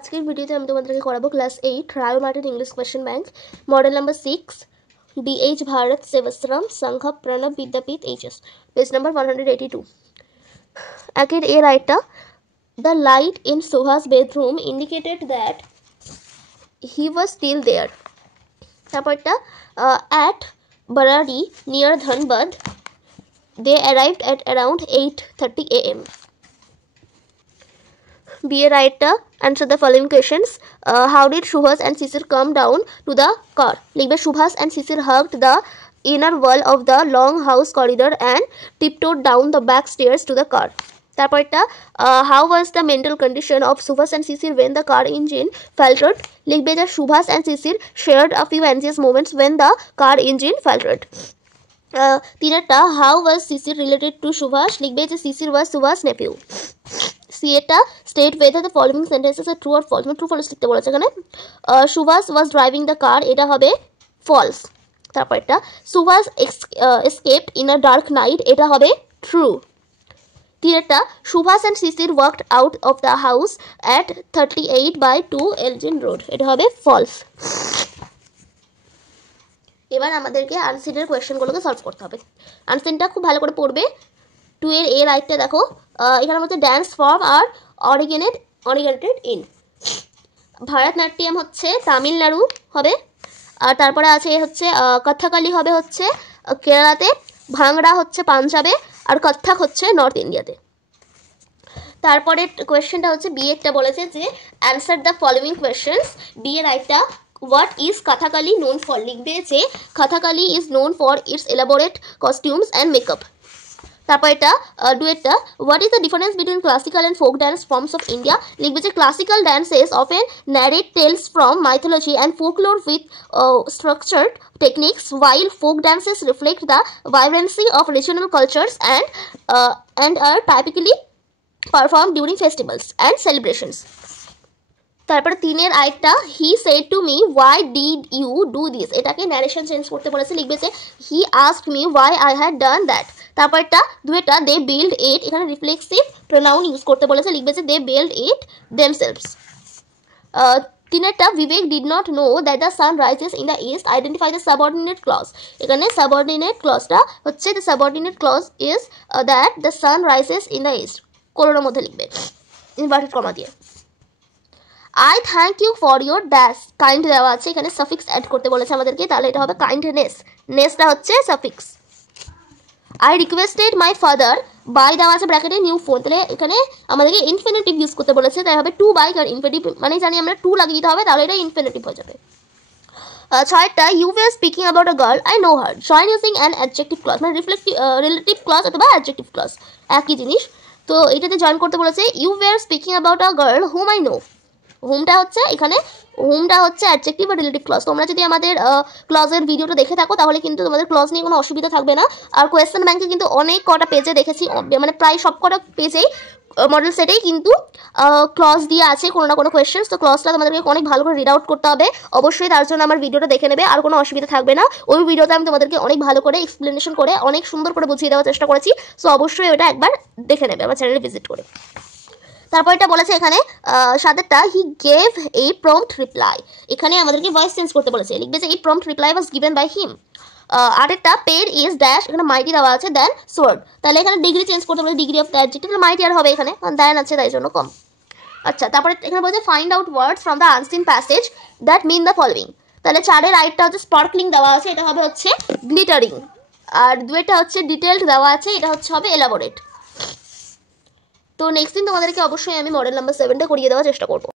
আজকের ভিডিওতে আমি তোমাদেরকে করাবো class 8 Ray martin English question bank model number 6 DH Bharat Sevasram Sangha Pranab Vidyapith HS page number 182 একের এ রাইটটা the light in Suha's bedroom indicated that he was still there তারপরটা at Barari near Dhanbad they arrived at around 8:30 AM Be a writer, answer the following questions. How did Subhas and Sisir come down to the car? Like Subhas and Sisir hugged the inner wall of the long house corridor and tiptoed down the back stairs to the car. How was the mental condition of Subhas and Sisir when the car engine faltered? Like Subhas and Sisir shared a few anxious moments when the car engine faltered. How was Sisir related to Subhas? Like Sisir was Subhas' nephew. State whether the following sentences are true or false. True false লিখতে বলেছে এখানে Subhas was driving the car, এটা হবে false. তারপরটা Subhas escaped in a dark night, এটা হবে true. তিনটা Subhas and Sisir walked out of the house at 38/2 Elgin Road, এটা হবে false. এবার আমাদেরকে আনসিনের কোয়েশ্চেনগুলোকে সলভ করতে হবে। আনসিনটা খুব ভালো করে পড়বে। 2 এর এ রাইটটা দেখো, এখানের মধ্যে dance form are originated in Bharatanatyam হচ্ছে তামিলনাড়ু হবে, আর তারপরে আছে হচ্ছে কথকলি হবে হচ্ছে কেরালাতে, ভাংড়া হচ্ছে পাঞ্জাবে, আর কত্থক হচ্ছে নর্থ ইন্ডিয়াতে। তারপরে কোয়েশ্চেনটা হচ্ছে বি একটা বলেছে যে answer the following questions. B এর রাইটটা what is Kathakali known for, লিখবে যে Kathakali is known for its elaborate costumes and makeup. তারপর এটা ডুয়েটটা what is the difference between classical and folk dance forms of India, লিখবে যে classical dances often narrate tales from mythology and folklore with structured techniques while folk dances reflect the vibrancy of regional cultures and are typically performed during festivals and celebrations. তারপরে তিনের আরেকটা he said to me why did you do this, এটাকে narration change করতে বলেছে, লিখবে যে he asked me why I had done that. তারপরটা দুইটা দে বিল্ড ইট, এখানে রিফ্লেক্সিভ প্রোনাউন ইউজ করতে বলেছে, লিখবে যে দে বিল্ড ইট দেমসেলভস। তিনেরটা Vivek did not know that the sun rises in the east, identify the subordinate clause. এখানে সাবঅর্ডিনেট ক্লজটা হচ্ছে the subordinate clause is that the sun rises in the east, কোলোর মধ্যে লিখবে ইনভার্টেড কমা দিয়ে। I thank you for your dash, kind দেওয়া আছে, এখানে সাফিক্স অ্যাড করতে বলেছে আমাদেরকে, তাহলে এটা হবে কাইন্ডনেস, নেসটা হচ্ছে suffix. I requested my father, by দেওয়া আছে ব্র্যাকেটে নিউ ফোন, তাহলে এখানে আমাদেরকে ইনফিনিটিভ ইউজ করতে বলেছে, তাই হবে টু বাই, কারণ ইনফিনিটিভ মানে জানি আমরা টু লাগিয়ে দিতে হবে, তাহলে এটা ইনফিনিটিভ হয়ে যাবে। ছয়টা you were speaking about a girl I know her, join using an adjective clause, মানে রিলেটিভ ক্লজ অথবা অ্যাডজেক্টিভ ক্লজ একই জিনিস, তো এটাতে জয়েন করতে বলেছে you were speaking about a girl whom I know. হুমটা হচ্ছে এখানে হুমটা হচ্ছে অ্যাডজেক্টিভ বা রিলেটিভ ক্লজ। তোমরা যদি আমাদের ক্লজের ভিডিওটা দেখে থাকো তাহলে কিন্তু তোমাদের ক্লজ নিয়ে কোনো অসুবিধা থাকবে না। আর কোয়েশ্চেন ব্যাংকে কিন্তু অনেক কটা পেজে দেখেছি, মানে প্রায় সব কটা পেজেই মডেল সেটেই কিন্তু ক্লজ দিয়ে আছে কোনো না কোনো কোয়েশ্চেন্স, তো ক্লজটা তোমাদেরকে অনেক ভালো করে রিড আউট করতে হবে অবশ্যই, তার জন্য আমার ভিডিওটা দেখে নেবে, আর কোনো অসুবিধা থাকবে না। ওই ভিডিওতে আমি তোমাদেরকে অনেক ভালো করে এক্সপ্লেনেশন করে অনেক সুন্দর করে বুঝিয়ে দেওয়ার চেষ্টা করেছি, সো অবশ্যই ওটা একবার দেখে নেবে আমার চ্যানেলে ভিজিট করে। তারপর এটা বলেছে এখানে সাদেরটা he gave a prompt reply, এখানে আমাদেরকে ভয়েস চেঞ্জ করতে বলেছে, লিখবে যে এই prompt reply was given by him. আরেকটা পেড ইজ ড্যাশ, এখানে মাইটি দেওয়া আছে দেন সোয়ার্ড, তাহলে এখানে ডিগ্রি চেঞ্জ করতে বলেছে, ডিগ্রি অফ দ্য অ্যাডজেক্টিভ, তাহলে মাইটি আর হবে এখানে, দেন আছে তাই জন্য কম। আচ্ছা, তারপরে এখানে বলছে find out words from the unseen passage that mean the following, তাহলে চারের রাইটটা হচ্ছে স্পার্কলিং দেওয়া আছে, এটা হবে হচ্ছে গ্লিটারিং, আর দুইটা হচ্ছে ডিটেলড দেওয়া আছে, এটা হচ্ছে হবে এলাবোরেট। তো নেক্সট দিন তোমাদেরকে অবশ্যই আমি মডেল নাম্বার 7টা করিয়ে দেওয়ার চেষ্টা করবো।